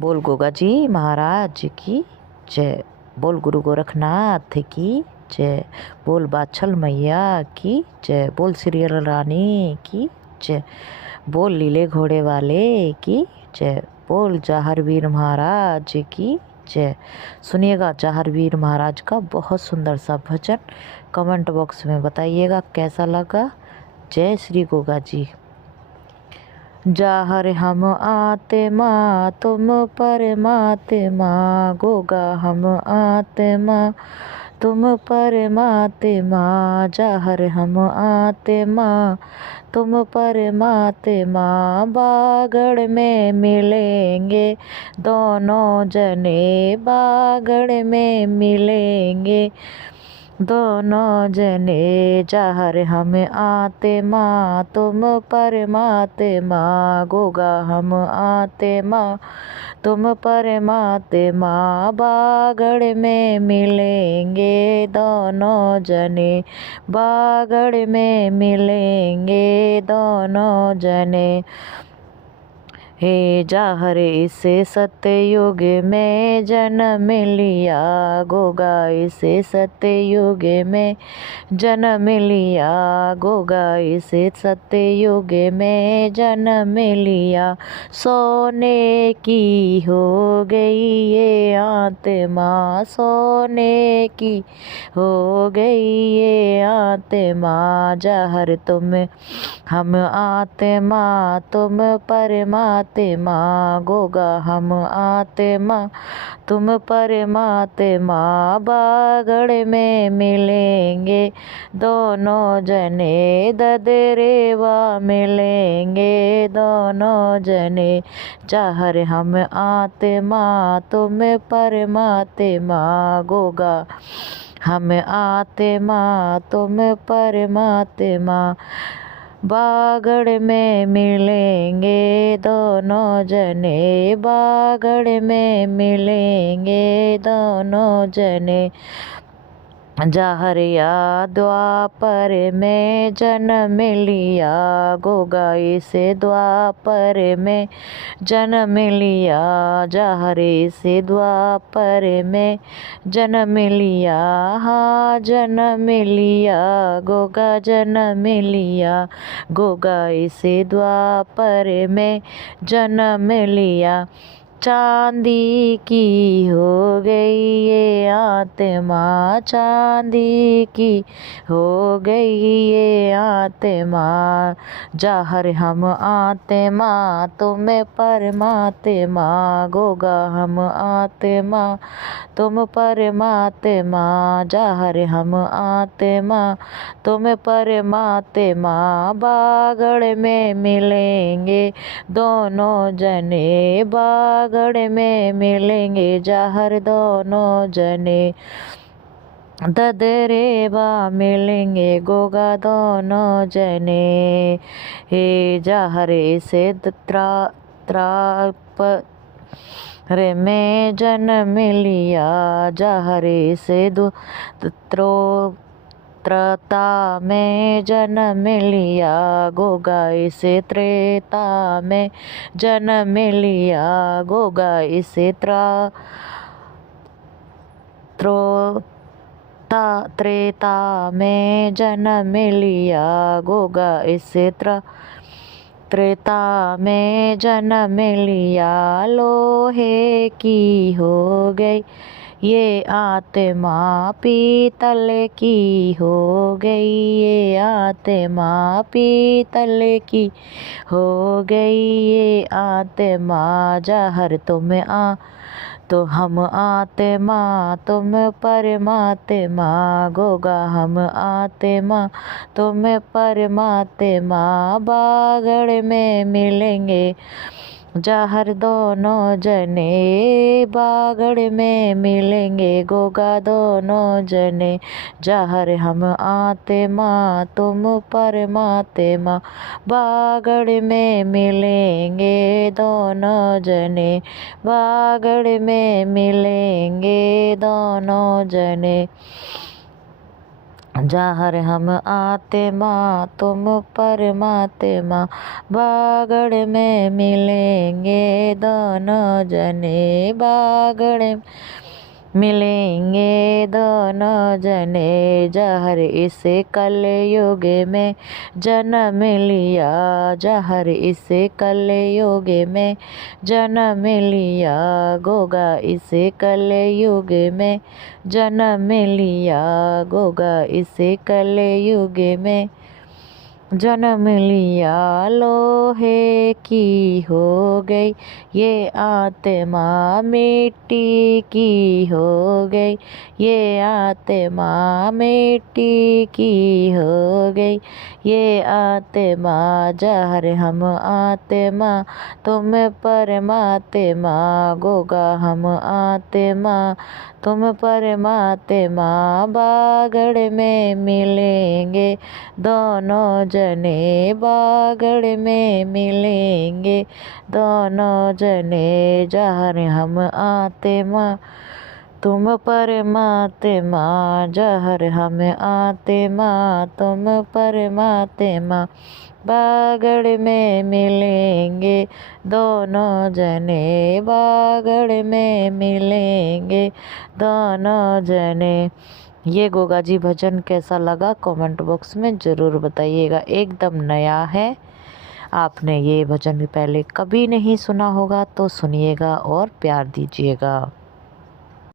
बोल गोगा जी महाराज की जय। बोल गुरु गोरखनाथ की जय। बोल बाछल मैया की जय। बोल श्री रानी की जय। बोल लीले घोड़े वाले की जय। बोल जाहरवीर महाराज की जय। सुनिएगा जाहरवीर महाराज का बहुत सुंदर सा भजन, कमेंट बॉक्स में बताइएगा कैसा लगा। जय श्री गोगा जी। जाहर हम आत्मा तुम परमात्मा, गोगा हम आत्मा तुम परमात्मा। जाहर हम आत्मा तुम परमात्मा, बागड़ में मिलेंगे दोनों जने, बागड़ में मिलेंगे दोनों जने। जाहर हम आत्मा तुम परमात्मा, गोगा हम आत्मा तुम परमात्मा, बागड़ में मिलेंगे दोनों जने, बागड़ में मिलेंगे दोनों जने। हे जाहर इसे सत्ययुग में जन्म लिया, गोगा इसे सत्ययुग में जन्म लिया, गोगा इसे सत्ययुग में जन्म लिया। सोने की हो गई ये आत्मा, सोने की हो गई ये आत्मा। जाहर तुम हम आत्मा तुम परमात्मा, गोगा हम आत्मा तुम परमात्मा, बागड़ में मिलेंगे दोनों जने, ददरेवा मिलेंगे दोनों जने। जाहर हम आत्मा तुम परमात्मा, गोगा हम आत्मा तुम परमात्मा, बागड़ में मिलेंगे दोनों जने, बागड़ में मिलेंगे दोनों जने। जाहरिया द्वापर में जन्म लिया, गोगा इसे द्वापर में जन्म लिया, जाहरे से द्वापर में जन्म लिया। हाँ जन्म लिया गोगा जन्म लिया, गोगा इसे द्वापर में जन्म लिया। चांदी की हो गई ये आत्मा, चांदी की हो गई ये आत्मा। जाहर हम आत्मा तुम परमात्मा, गोगा हम आत्मा तुम परमात्मा, जाहर हम आत्मा तुम परमात्मा, बागड़ में मिलेंगे दोनों जने, बागड़ में मिलेंगे जाहर दोनों जने। ददरेवा मिलेंगे गोगा दोनों जने। हे जाहरे से त्राप रे में जन्म लिया, जाहरे से त्रता में जन्म लिया, गोगा इसे त्रेता में जन्म लिया, गोगा इसे त्रेता में जन्म लिया, गोगा इसे त्रेता में जन्म लिया। लोहे की हो गई ये आत्मा, पीतल की हो गई ये आत्मा, पीतल की हो गई ये आत्मा। जाहर तुम तो हम आत्मा तुम परमात्मा, गोगा हम आत्मा तुम परमात्मा, बागड़ में मिलेंगे जाहर दोनों जने, बागड़ में मिलेंगे गोगा दोनों जने। जाहर हम आत्मा तुम परमात्मा, बागड़ में मिलेंगे दोनों जने, बागड़ में मिलेंगे दोनों जने। जहर हम आत्मा तुम परमात्मा, बागड़ में मिलेंगे दोनों जने, बागड़ में मिलेंगे दोनों जने। जहर इस कलयुग में जन्म लिया, जहर इस कलयुग में जन्म लिया, गोगा इस कलयुग में जन्म लिया, गोगा इस कलयुग में जन्म लिया। लोहे की हो गई ये आत्मा, मिट्टी की हो गई ये आत्मा, मिट्टी की हो गई ये आत्मा। जहर हम आत्मा तुम परमात्मा, गोगा हम आत्मा तुम परमात्मा, बागड़ में मिलेंगे दोनों जने, बागड़ में मिलेंगे दोनों जने। जहर हम आत्मा तुम परमात्मा, जहर हम आत्मा तुम परमात्मा, बागड़ में मिलेंगे दोनों जने, बागड़ में मिलेंगे दोनों जने। ये गोगा जी भजन कैसा लगा कमेंट बॉक्स में ज़रूर बताइएगा। एकदम नया है, आपने ये भजन पहले कभी नहीं सुना होगा तो सुनिएगा और प्यार दीजिएगा।